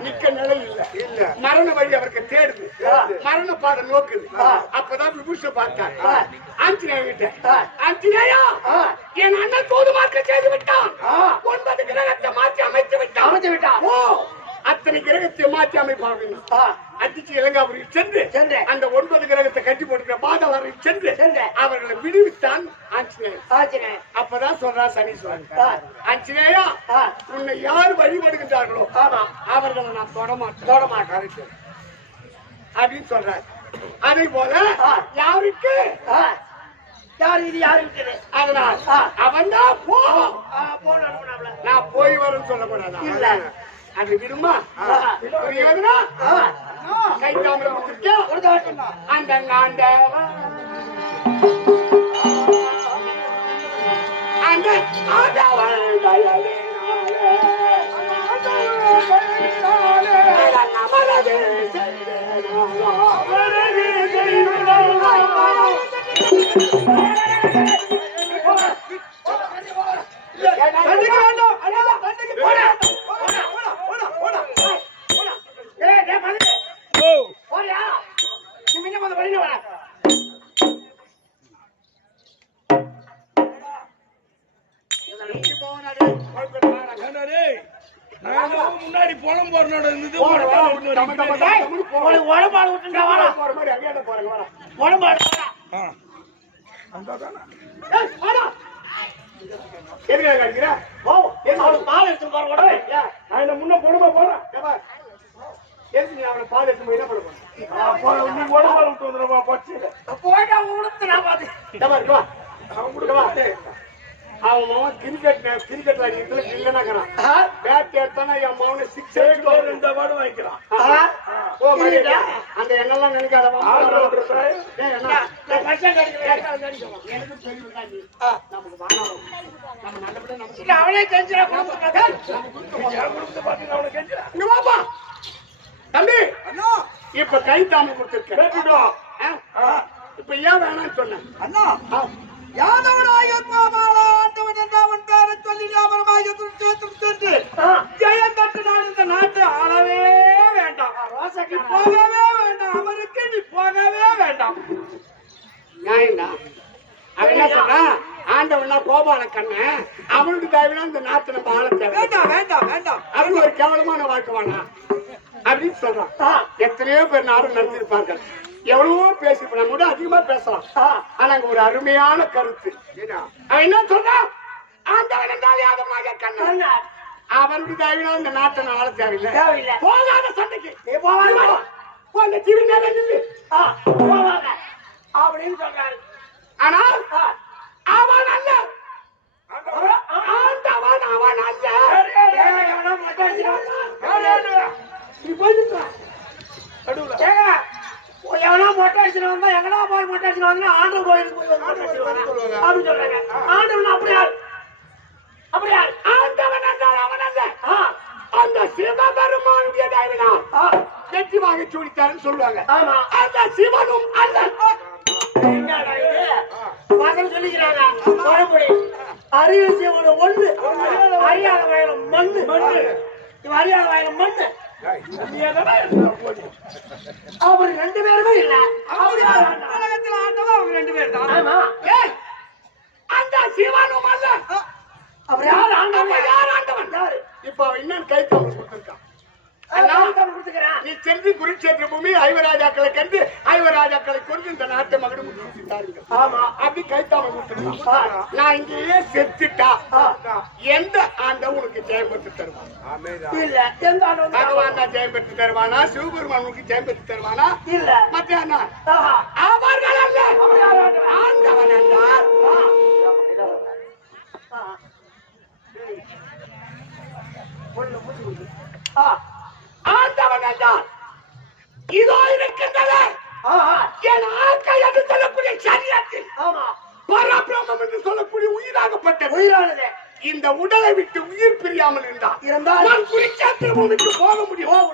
நிக்க நிலை இல்ல. மரண வழி அவருக்கு தேடுது. மரண பாதை நோக்குது. அப்பதான் விபூஷ பார்த்தார். ஆஞ்சநேயர் கிட்ட ஆஞ்சநேயா என் அண்ணன் தூது மார்க்க செய்து விட்டான். 9 கிரகத்தை மாற்றி அமைத்து விட்டான். ஓ அத்தனை கிரகத்தை மாற்றி அமைப்பாங்க. அடிச்சு இலங்காபுரியில் சென்று அந்த 9 கிரகத்தை கட்டி போட்டுக்கிற பாதவரையில் சென்று அவர்களை விடுவித்தான் ஆஞ்சநேயர். அப்பதான் சொல்றா சனீஸ்வரன், ஆஞ்சநேயா உன்னை யார் வழிபடுகின்றார்களோ அவர்களை நான் தொடமாட்டேன் அப்படின்னு சொல்றாரு. அதே போல யாருக்கு அதனால் அவன் தான் நான் போய் வரேன்னு சொல்லக்கூடாது. இல்ல அது விடுமா கை தாமரை அந்த முன்னாடி போன போறனோட இருந்தது பால் எடுத்து முன்ன போடுமா போறேன். அவனை பால் எடுத்து என்ன பண்ணுவான்? அவன் கிரிக்கெட் இல்லைன்னா பேட் எடுத்தானா என் மகனை 6 2 வார்டு வாங்கிக்கிறான். அந்த எண்ணெல்லாம் நினைக்காத அவனே கெஞ்சிரா தம்பி இப்ப கை தாம கொடுத்துருக்கேன். இப்ப ஏன் வேணாம்னு சொன்னேன் அண்ணா யாதவனாக ஆண்டவன் என்றவன் பேரை சொல்லி ஞாபகமாக சென்று ஜெயம் தட்டு நான் இந்த நாட்டை ஆளவே வேண்டாம். ரோசைக்கு போகவே வேண்டாம். அவருக்கு நீ போகவே வேண்டாம். நியாயம்டா. அவன் என்ன சொன்னா ஆண்டவனா கோபால கோபால கண்ணன் அவனுக்கு தேவையான இந்த நாட்டை நம்ம ஆள தேவை. வேண்டாம் வேண்டாம் வேண்டாம். அது ஒரு கேவலமான வாழ்க்கை வேணாம் அப்படின்னு சொல்றான். எத்தனையோ பேர் நாடும் நடத்திருப்பார்கள், எவ்வளவோ பேசி நம்ம கூட அதிகமா பேசலாம். ஆனா அங்க ஒரு அருமையான கருத்து. அவன் என்ன சொல்றான்? ஆண்டவன் என்றால் யாதவனாகிய கண்ணன் அவனுக்கு தேவையான இந்த நாட்டை ஆள தேவையில்லை. போகாத சண்டைக்கு அந்த ஜீவி நிலை நில்லு அப்படின்னு சொல்றாரு. ஆனால் அவன் அல்ல, ஆண்டவன் அவன் அல்ல. எவனா மொட்டை அடிச்சுட்டு வந்தா எங்கடா போய் மொட்டை அடிச்சுட்டு வந்தா ஆண்டவன் கோயிலுக்கு போய் மொட்டை அடிச்சுட்டு அப்படின்னு சொல்றாங்க. ஆண்டவன் அப்படியா ஆண்டவன் என்றால் அவன் அல்ல, அந்த சிவபெருமானுடைய தேவனா வெற்றி வாங்கி சூடித்தாருன்னு சொல்லுவாங்க. ஆமா, அந்த சிவனும் அல்ல. சொல்லிக்கிறாங்க அறிவு செய்வது ஒண்ணு, அறியாத வயலும் மண்ணு. இவன் அறியாத வயலும் மண்ணு. அவர் 2 பேருமே இல்ல. உலகத்துல ஆண்டவன் அவங்க 2 பேர் தான். ஆமா, அந்த சிவனும் அல்ல. அவர் யார் ஆண்டவன்? யார் ஆண்டவன்? யாரு? இப்ப இன்னும் கைத்து அவங்க கொடுத்திருக்கான். நீ சென்று குருட்சேத்திர பூமி ஐவராஜாக்களை கண்டு ஐவராஜாக்களை கொண்டு இந்த நாட்டை மகனும் முடித்தார்கள். ஆமா, அப்படி கைத்தாம கொடுத்திருக்கான். நான் இங்கேயே செத்துட்டா எந்த ஆண்டவன் உனக்கு ஜெயம் பெற்று தருவான்? இல்ல. எந்த ஆண்டவன்? பகவான் தான் ஜெயம் பெற்று தருவானா? சிவபெருமான் உனக்கு ஜெயம் பெற்று தருவானா? இல்ல. மற்ற அவர்கள் அல்ல, ஆண்டவன் என்றார். ஆண்டவன் என்றார் இதோ இருக்கின்றது. என் ஆக்கை என்று சொல்லக்கூடிய சரீரத்தில் பரபிரம்மம் என்று சொல்லக்கூடிய உயிராகப்பட்டது. இந்த உடலை விட்டு உயிர் பிரியாமல் இருந்தால் நான் குருட்சேத்திர பூமிக்கு போக முடியும்.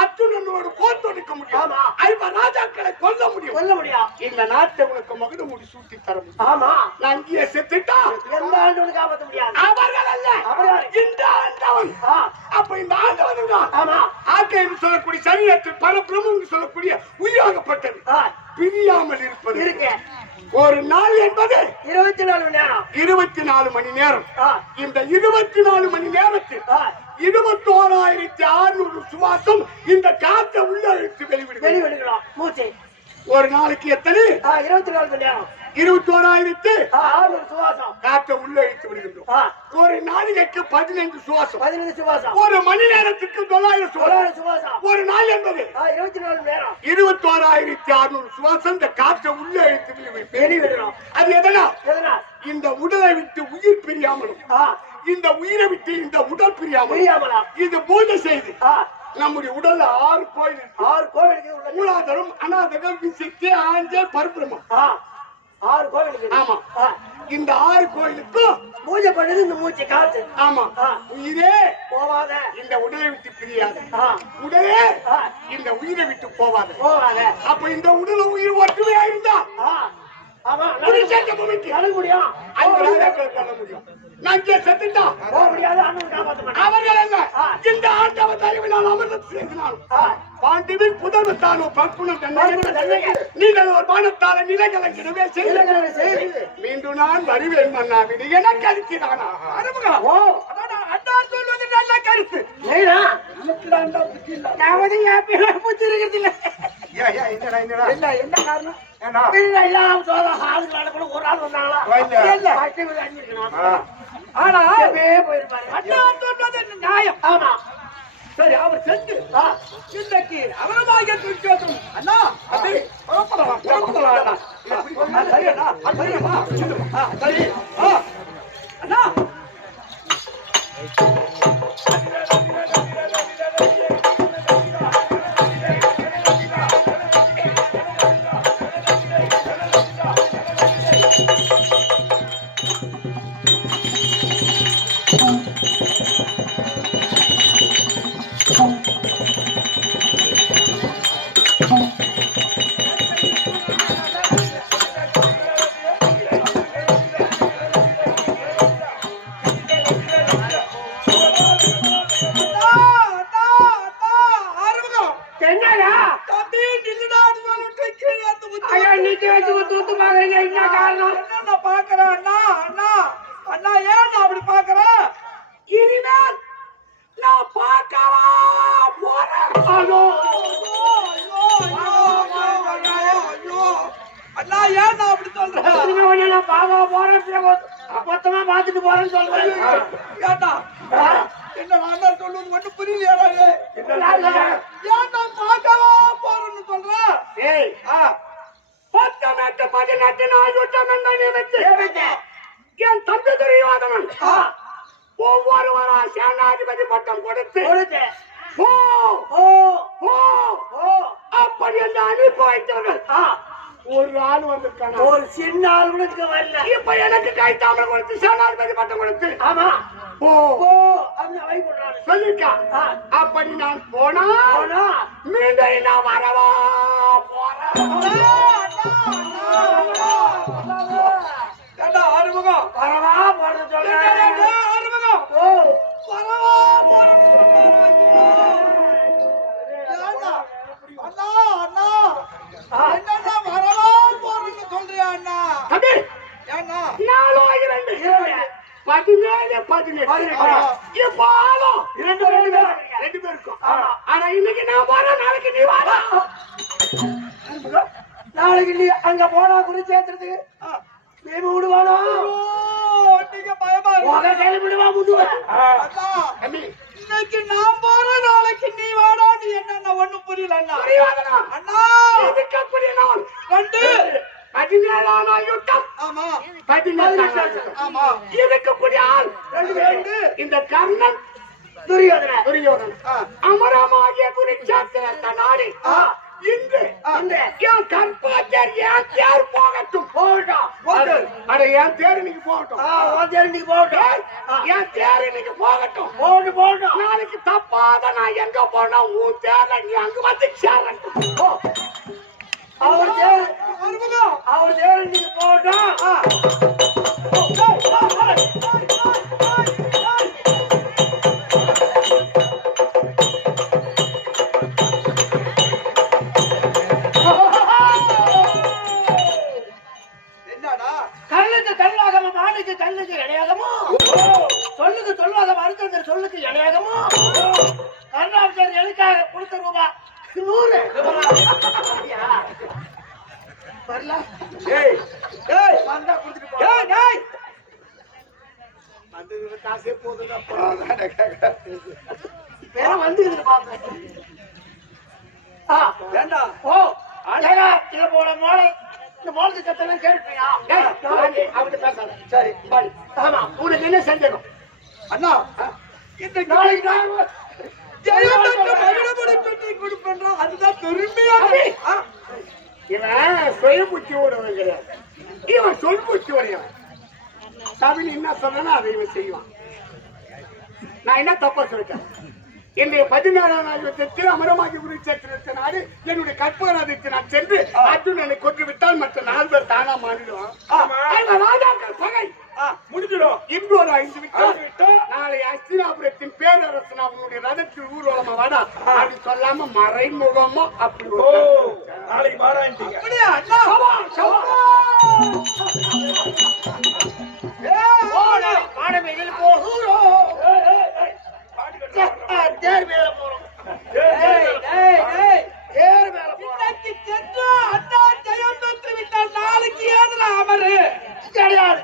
அர்ஜுனனோடு போர் தொடுக்க முடியும். ஐவராஜாக்களை கொல்ல முடியும். இந்த நாட்டை உனக்கு மகுட முடி சூட்டி தர முடியும். நான் இங்கே செத்துட்டா எந்த ஆண்டவனுக்கு ஆபத்து முடியாது. அவர்கள் அல்ல, இந்த ஆண்டவன். அப்ப இந்த ஆண்டவன் தான் ஆக்கை என்று சொல்லக்கூடிய சரீரத்தில் பரபிரம்மம் என்று சொல்லக்கூடிய உயிராகப்பட்டது பிரியாமல் இருப்பது. ஒரு நாள் என்பது 24 மணி நேரம். 24 மணி நேரம். இந்த 24 மணி நேரத்தில் 21,600 சுவாசம் இந்த காற்றை உள்ள இழுத்து வெளிவிடுகிறோம். மூச்சு ஒரு நாளைக்கு எத்தனை? 24 மணி நேரம். 21,600 சுவாசம் காற்றை உள்ள இழுத்து விடுகின்றோம். ஒரு நாளைக்கு 15 சுவாசம். 15 சுவாசம். ஒரு மணி நேரத்துக்கு 900 சுவாசம். ஒரு நாள் என்பது 24 மணி நேரம். 21,600 சுவாசம் இந்த காற்றை உள்ள இழுத்து வெளிவிடுகிறோம். அது எதனா? இந்த உடலை விட்டு உயிர் பிரியாமலும் இந்த உயிரை விட்டு இந்த உடல் பிரியாமலும் இது பூஜை செய்து நம்முடைய உடல்ல 6 கோயில் மூலாதாரம், அநாதகம், விசித்தி, ஆஞ்சல், பரபிரம்மம் 6 கோயில். ஆமா, இந்த 6 கோயிலுக்கும் பூஜை பண்ணது இந்த மூச்சு காத்து. ஆமா, உயிரே போவாத, இந்த உடலை விட்டு பிரியாத, உடலே இந்த உயிரை விட்டு போவாத. அப்ப இந்த உடல உயிர் ஒற்றுமையா இருந்தா முடியும். நான் செத்துட்டா அவர்கள் அல்ல, இந்த ஆண்டவன் தயவினால் அமிர்தம் செய்தினாலும் பாண்டிவின் புதர்வத்தானோ பக்குணம் நீங்கள் ஒரு பானத்தால நிலைகலங்கிடவே செய்து மீண்டும் நான் வருவேன் மன்னாவிடு எனக்கு அளிக்கிறானா? சொல்வது நல்ல கருத்து. என்ன காரணம்? ஒரு ஆள் வந்தாங்களா? ஆனா போயிருப்பாரு. நியாயம். ஆமா, சரி, அவர் சென்று இன்னைக்கு அவரமாக துரியோதனன் அண்ணா அப்படி புறப்படலாம். சரி அண்ணா. சொல்றேன்? இனிமே உன்னை நான் பார்க்க போறேன், மொத்தமா பார்த்துட்டு போறேன்னு சொல்றேன். ஏண்டா என்ன நான் சொல்லுவது மட்டும் புரியலையாடா? ஏண்டா பார்க்கவா போறேன்னு சொல்ற? ஏய், 18 18 நாள் யுத்தம் நியமித்து என் தம்பி துரியோதனன் ஒவ்வொருவரா சேனாதிபதி பட்டம் கொடுத்து போ போ அப்படி என்று அனுப்பி வைத்தவர்கள் ஒரு ஆள் வந்திருக்கான, ஒரு சின்ன ஆள் கூட வரல. இப்ப எனக்கு கைத்தாமரை கொடுத்து சேனாதிபதி பட்டம் கொடுத்து ஆமா போ போ அப்படின்னு வை கொடுறாரு. சொல்லிருக்கான். அப்படி நான் போனா மீண்டும் நான் வரவா போறேன். ஏண்டா ஆறுமுகம் வரவா போறது சொல்றேன். ஆறுமுகம் ஓ வரவா போறேன்னு ஏண்டா அண்ணா அண்ணா என்னண்ணா வரவா போறேன்னு சொல்றியா அண்ணா? தம்பி, ஏண்ணா 4 17 18 இப்ப ஆளும் 2 பேருக்கும். ஆனா இன்னைக்கு நான் போறேன், நாளைக்கு நீ வர. நாளைக்கு நீ அங்க போனா குருச்சேத்திரத்துக்கு நீ விடுவானோ? நீங்க பயமா இருக்கு. கிளம்பிடுவா முதுவன். அண்ணா தம்பி, இன்னைக்கு நான் போறேன், நாளைக்கு நீ வாடா. நீ என்னன்னா ஒண்ணும் புரியல அண்ணா. துரியோதனா, அண்ணா இதுக்கு அப்படி நான் 2 17 யுத்தம் ஆமா 18 ஆமா இருக்கக்கூடிய ஆள் 2 இந்த கர்ணன் துரியோதனன் அமரமாகிய குருச்சேத்திரத்தை நாடி இன்று என் கண்பாச்சர் என் தேர் போகட்டும். போகட்டும். அட என் தேர் இன்னைக்கு போகட்டும். என் தேர் இன்னைக்கு போகட்டும். நாளைக்கு தப்பாத நான் எங்க போனா உன் தேர்ல நீ அங்க வந்து சேரட்டும். அவர் தேர் இன்னைக்கு போகட்டும். என்னடா கல்லுக்கு கல்லாகமோ, மானுக்கு கல்லுக்கு இடையாகமோ, சொல்லுக்கு சொல்லாத மறுக்கிற சொல்லுக்கு இடையாகமோ, கர்ணாபிஷர் எதுக்காக கொடுத்த ரூபா 100 வரல. ஏய் ஏய் வந்தா கொடுத்துட்டு போ. ஏய் டேய் அந்த காசே போகுதுப்பா. வேற வந்துக்குது பாப்பேன். ஏண்டா ஓ அழகா இத போல மோளை இந்த மோளத்தை கத்தெல்லாம் கேட்பியா? அவன் பேசாத. சரி பாடி. ஆமா, உனக்கு என்ன சந்தேகம்? அண்ணா இன்னைக்கு நாளைக்கு நான் ஜெயலலிதா மகிழமணி பெட்டி கொடுப்பேன். அதுதான் பெருமையா இவன் சுயபுத்தி உடையவன் கிடையாது, இவன் சொல்புத்தி உடையவன். தமிழ் என்ன சொன்னா அதை இவன் செய்வான். நான் என்ன தப்பா சொல்லிட்டேன்? என்னுடைய 17ஆம் நாள் யுத்தத்தில் அமரமாகி குருச்சேத்திரத்தை நாடு என்னுடைய கற்பகராஜத்தை நான் சென்று அர்ஜுனனை கொன்று விட்டால் மற்ற 4 பேர் தானா மாறிடுவான். ராஜாக்கள் பகை முடிஞ்சிடும். இன்று ஒரு 5 விட்டால் நாளை அஸ்தினாபுரத்தின் பேரரசன் அவனுடைய ரதத்தில் ஊர்வலமா வாடா அப்படி சொல்லாம மறைமுகமா அப்படி நாளைக்கு வாடான்ட்டீங்க. அப்படியா? அண்ணா மாடம் எதில் போகிறோம், தேர் மேல போறோம். தேர் மேல போறோம். இன்னைக்கு சென்று அண்ணா ஜெயம் பெற்று விட்டால் நாளைக்கு ஏதுல அமரு கிடையாது.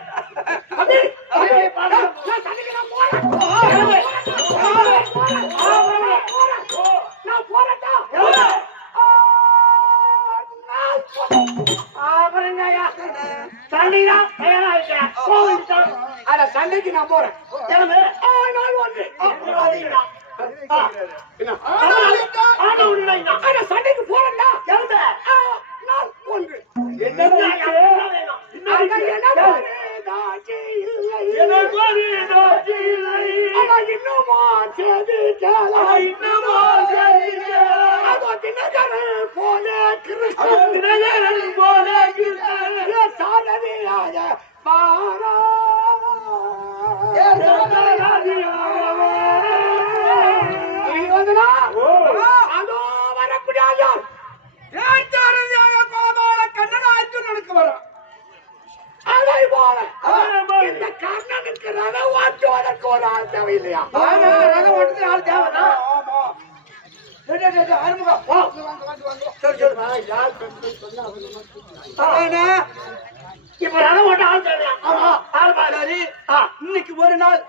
சண்டைக்கு நான் போறேன். சண்டைக்கு போறேன்டா. நாள் 1 கண்ணனுக்கு வரும். அதை போல இந்த கர்ணனுக்கு ரதம் ஓட்டுவதற்கு ஒரு ஆள் தேவையில்லையா? ரதம் ஓட்டுறது ஆள் தேவைன்னா ஆமா ஆறுமுகம் சரி சரி யார் சொன்னா இப்ப ரதம் ஓட்ட ஆள் தேவையா? ஆமா. ஆள் பாரு. சரி, இன்னைக்கு ஒரு நாள்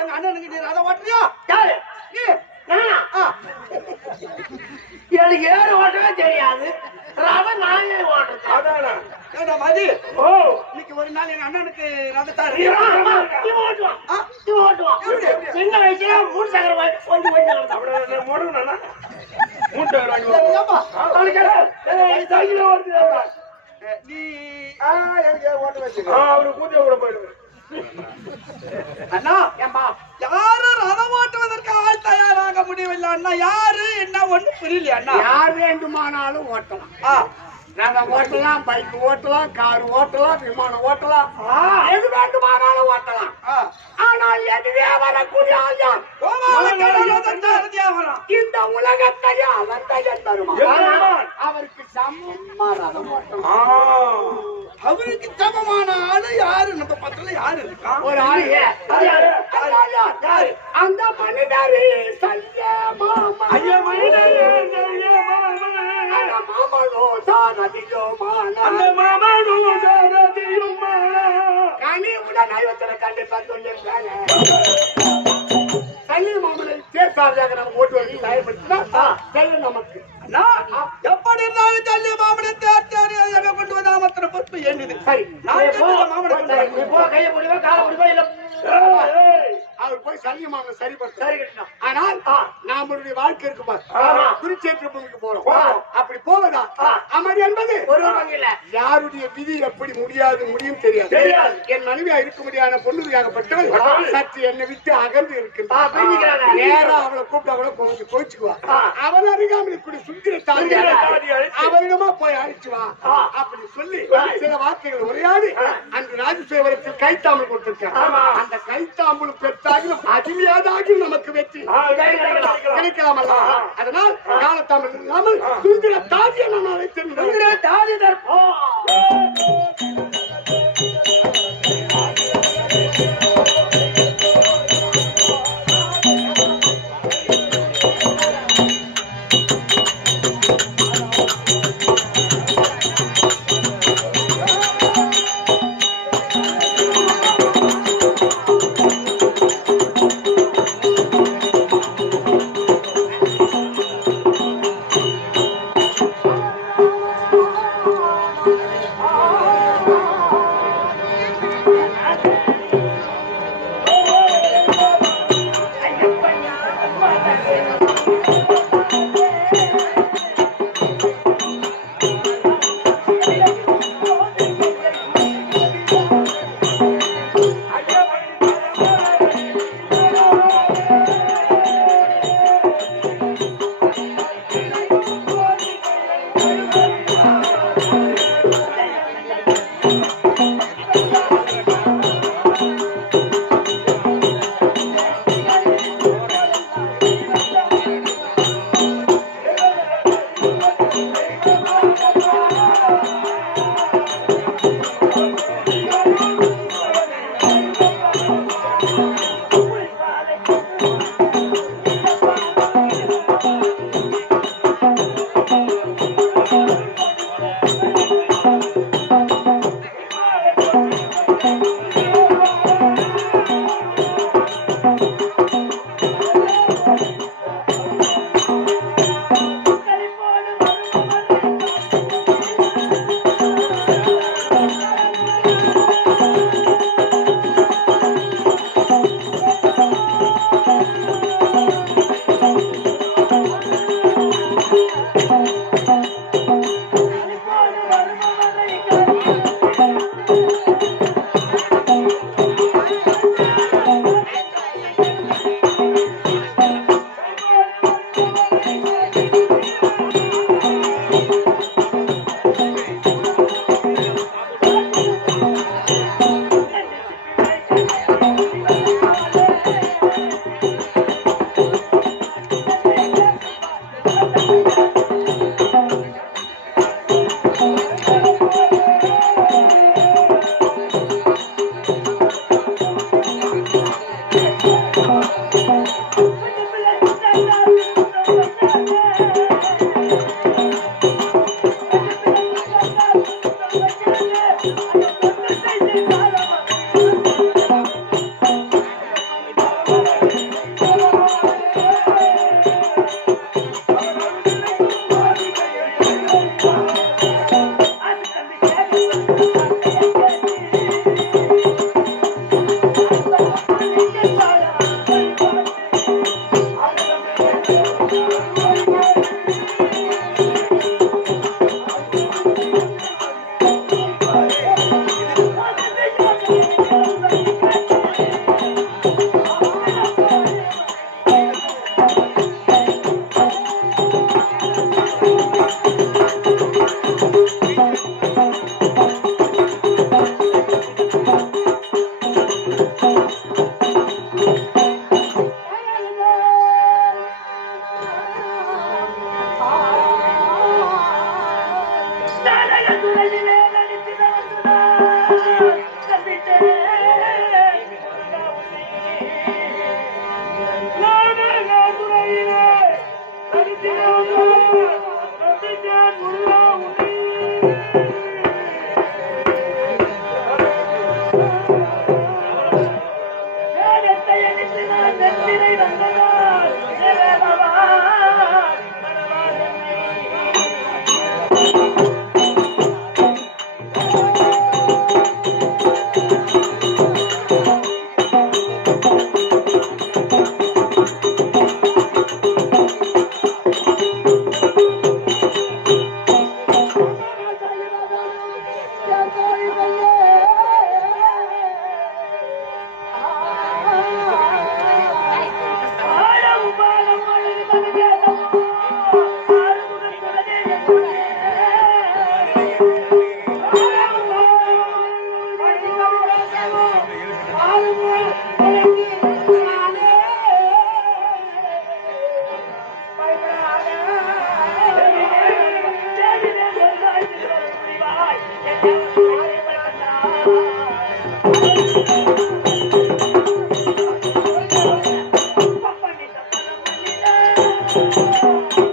எங்க அண்ணனுக்கு நீ ரதம் ஓட்டுறியா? யாரு? நீ. நானா? எனக்கு ஏறு ஓட்டவே தெரியாது. ரதம் நானே ஓட்டுறேன். ஏண்டா மதி, ஓ இன்னைக்கு ஒரு நாள் எங்க அண்ணனுக்கு ரதத்தாரு. இவன் ஓட்டுவான். இவன் ஓட்டுவான். எப்படி? சின்ன வயசுல 3 சக்கரம் கொஞ்சம் கொஞ்சம் நடந்தான். ஏப்பா, அவனுக்கு சைக்கிள் ஓட்டுறது. நீ எனக்கு ஓட்ட வச்சு அவரு கூட்டிய கூட போயிடுவாரு. அண்ணா ஏம்பா யாரும் ரதம் ஓட்டுவதற்கு ஆள் தயாராக முடியவில்லை அண்ணா. யாரு என்ன ஒண்ணு புரியல அண்ணா. யார் வேண்டுமானாலும் ஓட்டலாம். ரதம் ஓட்டலாம், பைக் ஓட்டலாம், கார் ஓட்டலாம், விமானம் ஓட்டலாம், எது வேண்டுமானாலும் ஓட்டலாம். ஆனால் எதுவே வரக்கூடிய ஆள் யார்? இந்த உலகத்தையே அவர் தயன் தருவார். அவருக்கு சமமா ரதம் ஓட்டலாம். அவருக்கு சமமான ஆளு யாரு நம்ம பக்கத்துல யாரு இருக்கா? ஒரு ஆள் அது யாரு? யாரு? அந்த மனிதரே சல்ய மாமா. ஐயா மனிதரே மாமனோ சாரதியோ அந்த மாமனோ சாரதியுமா கனி உடன் ஐவத்திர கண்டிப்பா சொல்லியிருக்காங்க. சல்லி மாமனை தேசாரியாக நம்ம ஓட்டுவதை தயார்படுத்தினா செல்லும் நமக்கு. அண்ணா, எப்படி இருந்தாலும் தள்ளி மாமனை தேர்ச்சி கொண்டு வந்தா மாத்திர பொறுப்பு என்னது? சரி, நான் மாமனை நீ போ, கையை பிடிவா காலை பிடிவா இல்ல அவர் போய் சல்லி மாமனை சரிபடுத்த. சரி கட்டணும். ஆனால் நம்மளுடைய வாழ்க்கை இருக்கு பாரு, குருச்சேத்திர பூமிக்கு போறோம். போறோம். அப்படி போவதா அமர் என்பது ஒரு பங்கு இல்ல. யாருடைய விதி எப்படி முடியும் தெரியாது. தெரியாது. என் மனைவியா இருக்க முடியாத பொண்ணுகையாகப்பட்டவள் சற்று என்னை விட்டு அகர்ந்து இருக்கின்றார். பிரிஞ்சுக்கிறாங்க. நேரா அவளை கூப்பிட்டா கூட கோச்சுக்குவா. அவள் அருகாமல் இப்படி சுந்தர தாண்டி அவரிடமா போய் அழைச்சு வா அப்படி சொல்லி சில வார்த்தைகள் உரையாடி அன்று ராஜசேவரத்தில் கைத்தாமல் கொடுத்திருக்காங்க. அந்த கைத்தாம்பல் பெற்றாகிலும் அதில் ஏதாகிலும் நமக்கு வெற்றி கிடைக்கலாம் அல்ல. அதனால் காலத்தாமல் இல்லாமல் சுந்தர தாதியை நான் அழைத்திருந்தேன். தாடி தற்போம். மதுரை வந்ததால் Thank you.